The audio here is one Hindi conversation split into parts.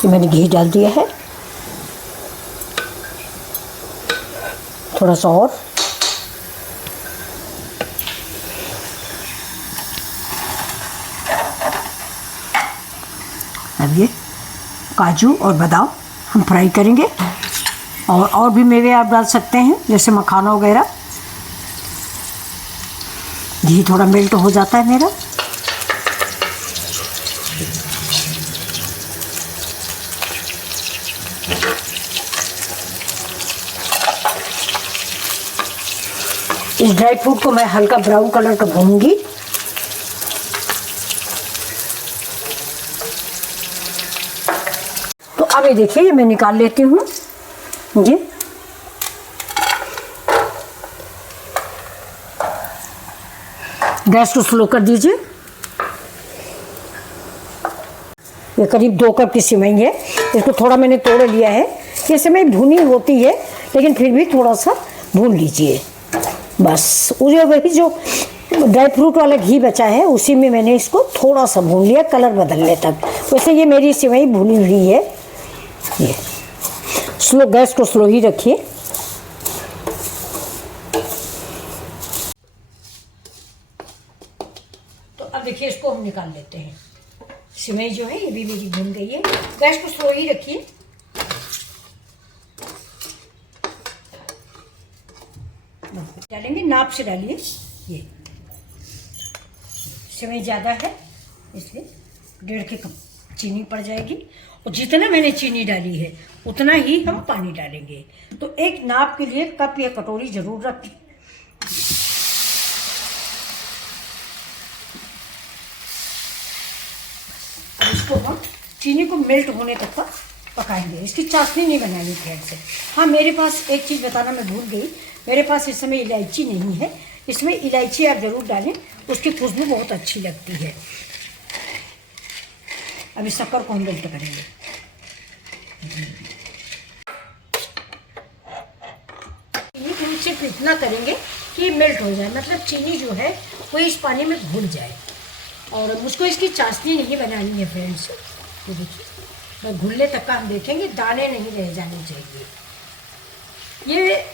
कि मैंने घी डाल दिया है, थोड़ा सा और। अब ये काजू और बादाम हम फ्राई करेंगे, और भी मेवे आप डाल सकते हैं जैसे मखाना वगैरह। घी थोड़ा मेल्ट हो जाता है मेरा। इस ड्राई फ्रूट को मैं हल्का ब्राउन कलर का भूनूंगी। तो अब ये देखिए, ये मैं निकाल लेती हूँ। ये गैस को स्लो कर दीजिए। ये करीब 2 कप की सिवई है, इसको थोड़ा मैंने तोड़ लिया है। ये सिवई भुनी होती है, लेकिन फिर भी थोड़ा सा भून लीजिए बस। वही जो ड्राई फ्रूट वाला घी बचा है उसी में मैंने इसको थोड़ा सा भून लिया, कलर बदलने तक। वैसे ये मेरी सिवई भुनी हुई है। ये स्लो, गैस को स्लो ही रखिए। तो अब देखिए, इसको हम निकाल लेते हैं। सिवई जो है ये भी मेरी भुन गई है। गैस को स्लो ही रखिए। डालेंगे, नाप से डालिए। ये सिवई ज़्यादा है इसलिए 1.5 कप चीनी पड़ जाएगी, और जितना मैंने चीनी डाली है उतना ही हम पानी डालेंगे। तो एक नाप के लिए कप या कटोरी जरूर रखें। इसको हम चीनी को मेल्ट होने तक का पकाएंगे। इसकी चाशनी नहीं बनानी फ्रेंड से। हाँ, मेरे पास एक चीज़ बताना मैं भूल गई, मेरे पास इस समय इलायची नहीं है। इसमें इलायची आप ज़रूर डालें, उसकी खुशबू बहुत अच्छी लगती है। अभी शक्कर को हम मेल्ट करेंगे। चीनी को सिर्फ इतना करेंगे कि मेल्ट हो जाए, मतलब चीनी जो है वो इस पानी में घुल जाए। और मुझको इसकी चाशनी नहीं बनानी है फ्रेंड्स। तो देखिए, घुलने तक का हम देखेंगे, दाने नहीं रह जाने चाहिए। ये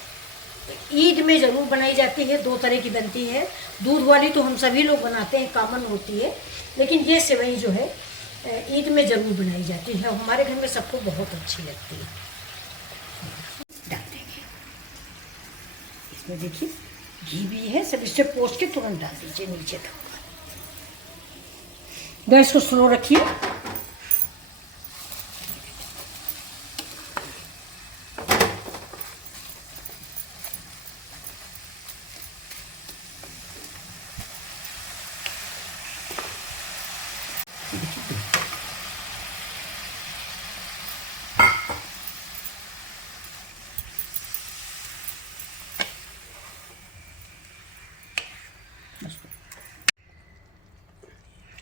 ईद में ज़रूर बनाई जाती है, 2 तरह की बनती है। दूध वाली तो हम सभी लोग बनाते हैं, कॉमन होती है, लेकिन ये सेवई जो है ईद में ज़रूर बनाई जाती है। हमारे घर में सबको बहुत अच्छी लगती है। डाल देंगे इसमें, देखिए घी भी है, सब इससे पोंछ के तुरंत डाल दीजिए नीचे तक। गैस को स्लो रखिए।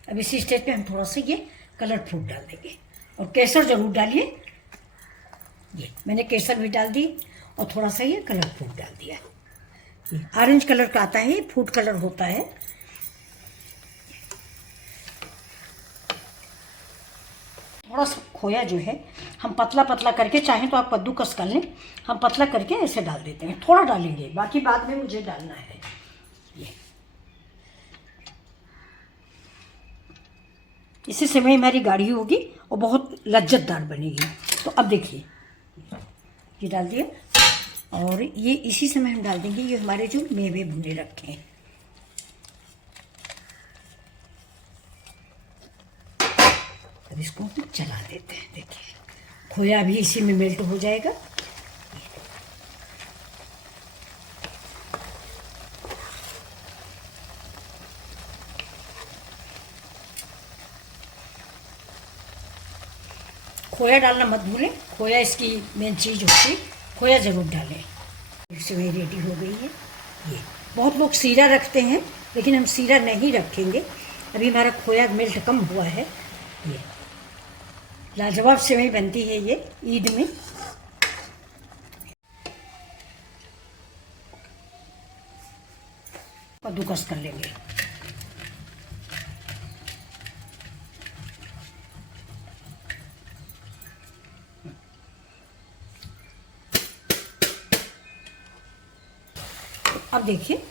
अब इसी स्टेज पे हम थोड़ा सा ये कलर फ्रूट डाल देंगे, और केसर जरूर डालिए। ये मैंने केसर भी डाल दी, और थोड़ा सा ये कलर फ्रूट डाल दिया। ये ऑरेंज कलर का आता है, ये फूड कलर होता है। थोड़ा सा खोया जो है हम पतला पतला करके, चाहें तो आप कद्दूकस कर लें, हम पतला करके ऐसे डाल देते हैं। थोड़ा डालेंगे, बाकी बाद में मुझे डालना है। ये इससे सेवई हमारी गाढ़ी होगी और बहुत लज्जतदार बनेगी। तो अब देखिए, ये डाल दिया, और ये इसी समय हम डाल देंगे ये हमारे जो मेवे भुने रखे हैं। अब इसको चला देते हैं। देखिए, खोया भी इसी में मेल्ट हो जाएगा। खोया डालना मत भूलें, खोया इसकी मेन चीज़ होती है, खोया ज़रूर डालें। सेवई रेडी हो गई है। ये बहुत लोग सीरा रखते हैं, लेकिन हम सीरा नहीं रखेंगे। अभी हमारा खोया मेल्ट कम हुआ है। ये लाजवाब सेवई बनती है ये ईद में। कद्दूकस कर लेंगे। अब देखिए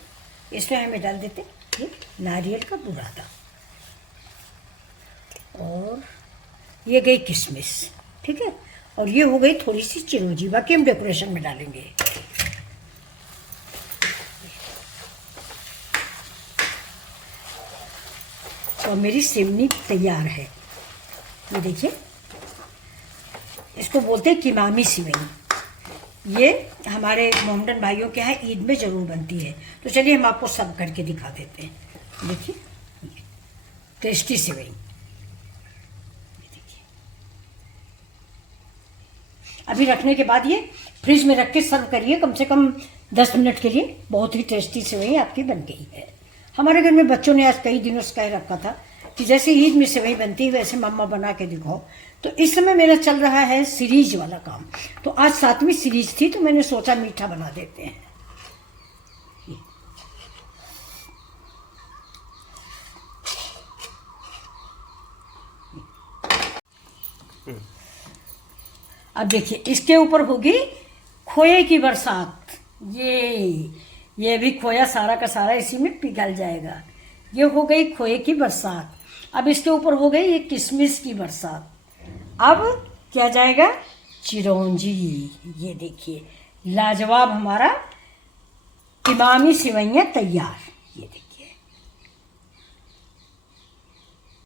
इसमें हमें डाल देते ये नारियल का बुरादा, और ये गई किशमिश, ठीक है, और ये हो गई थोड़ी सी चिरौंजी, बाकी हम डेकोरेशन में डालेंगे। तो मेरी सेवनी तैयार है, ये देखिए, इसको बोलते हैं किमामी सेवई। ये हमारे मोहम्मदन भाइयों के यहाँ ईद में ज़रूर बनती है। तो चलिए हम आपको सर्व करके दिखा देते हैं। देखिए टेस्टी सेवई, देखिए। अभी रखने के बाद ये फ्रिज में रख के सर्व करिए, कम से कम 10 मिनट के लिए। बहुत ही टेस्टी सेवई आपकी बन गई है। हमारे घर में बच्चों ने आज कई दिनों से कह रखा था कि जैसे ईद में सेवई बनती है वैसे मम्मा बना के दिखाओ। तो इस समय मेरा चल रहा है सीरीज वाला काम, तो आज 7वीं सीरीज थी, तो मैंने सोचा मीठा बना देते हैं। अब देखिए इसके ऊपर होगी खोए की बरसात। ये भी खोया सारा का सारा इसी में पिघल जाएगा। ये हो गई खोए की बरसात। अब इसके ऊपर हो गई ये किशमिश की बरसात। अब क्या जाएगा, चिरौंजी। ये देखिए लाजवाब हमारा इमामी सेवइयाँ तैयार। ये देखिए।